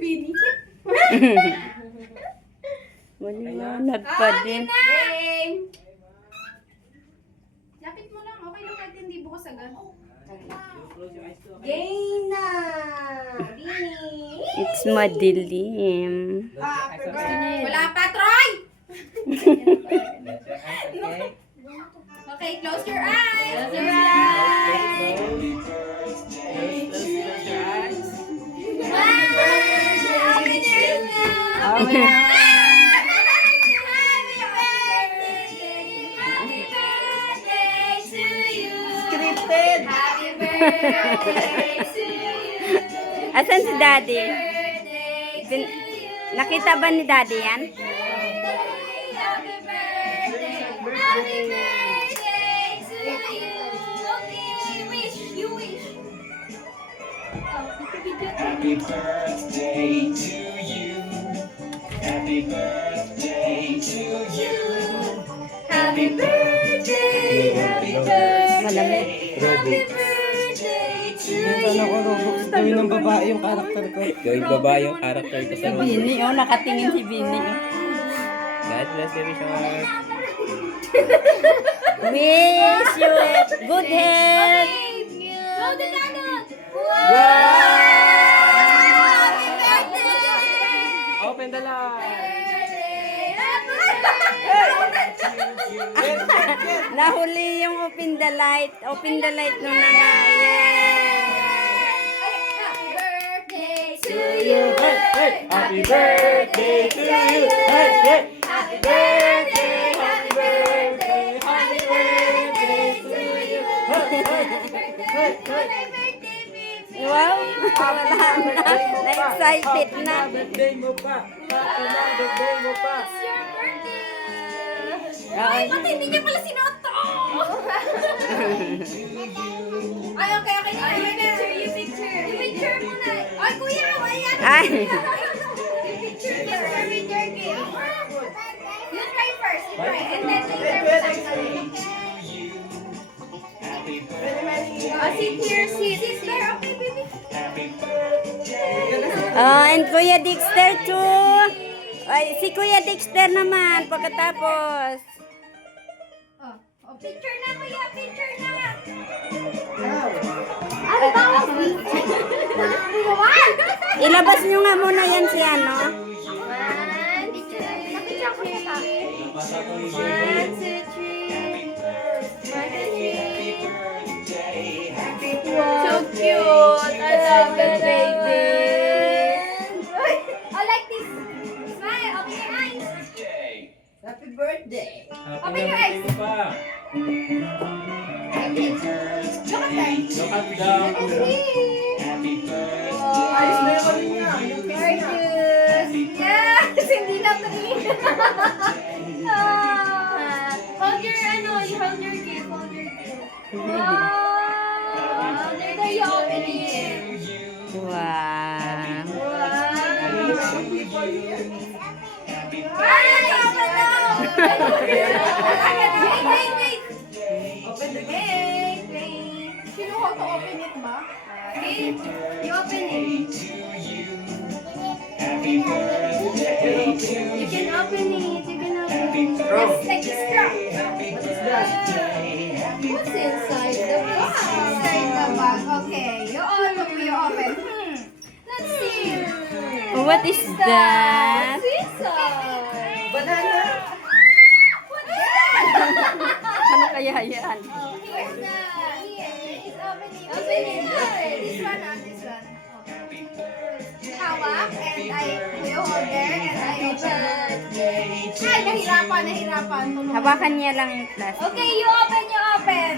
Bini. Maliwanag pa din. Lapit mo lang. Okay lang kahit hindi bukas agad. Game na! Bini! It's madilim. Wala pa, Troy! Okay, close your eyes. Close your eyes. Happy birthday now. Happy birthday to you. Scripted! Happy birthday to you. Asan si Daddy? Birthday to you. Nakita ba ni Daddy yan? Happy birthday. Happy birthday to you. Okay, wish. You wish. Happy birthday to you. Happy birthday to you. Happy birthday. Happy birthday. Malamig. Happy birthday to Ano ko, Roblox, gawin ng babae yung karakter ko. Gawing babae yung character ko Si sa Bini, oh, nakatingin si Bini. Oh. God bless you, Bishop. Wish you good health. Blow the candle. Happy birthday. Open the light. Nahuli yung open the light. Open the light nung na nga. Yay! Happy birthday to you. Happy birthday to you! Hey, hey! Happy birthday. Happy birthday. Happy birthday to you. Happy birthday, baby. Wow! Wala na. Na-excited na. Birthday mo pa! Birthday mo pa! It's your birthday. Ay, Ba't hindi niya pala sinuot to? Ay, okay, okay na. Yung picture. Yung picture muna. Ay, kuya, ayan. Ay. Yung picture. You try first. You try. And then later. Sit here, sit there. Okay, baby. And Kuya Dexter too. Ay, si Kuya Dexter naman pagkatapos. Oh, picture na, kuya. Picture na. Ilabas nyo nga muna yan si ano. One, two, napicture ko yun. 1, 2, 3. 1, 2, 3. So cute. I love it, baby. Oh, like this. Smile. Open your eyes. Happy birthday! Open your eyes. Mo pa. Look at her. Look at down. Ayos na yung ano niya, yung face niya. Yes, hindi na tingin. Hold your, you hold your gift, hold your gift. Wow! There you open it. Wow. Ay, open now! Wait. Open the Wait. Sino ko to open it ba? Wait, you open it. You can open it. Yes, like a straw. What is that? What's inside the box? Inside the bag. Okay, you open. Let's see. What is that? What's inside? Banana! What is that? Ano kaya yan? Oh, here's the. Here's open it. This one. Hawak and you hold there and I open. Ay, nahirapan. Hawakan niya lang yung plastic. Okay, you open.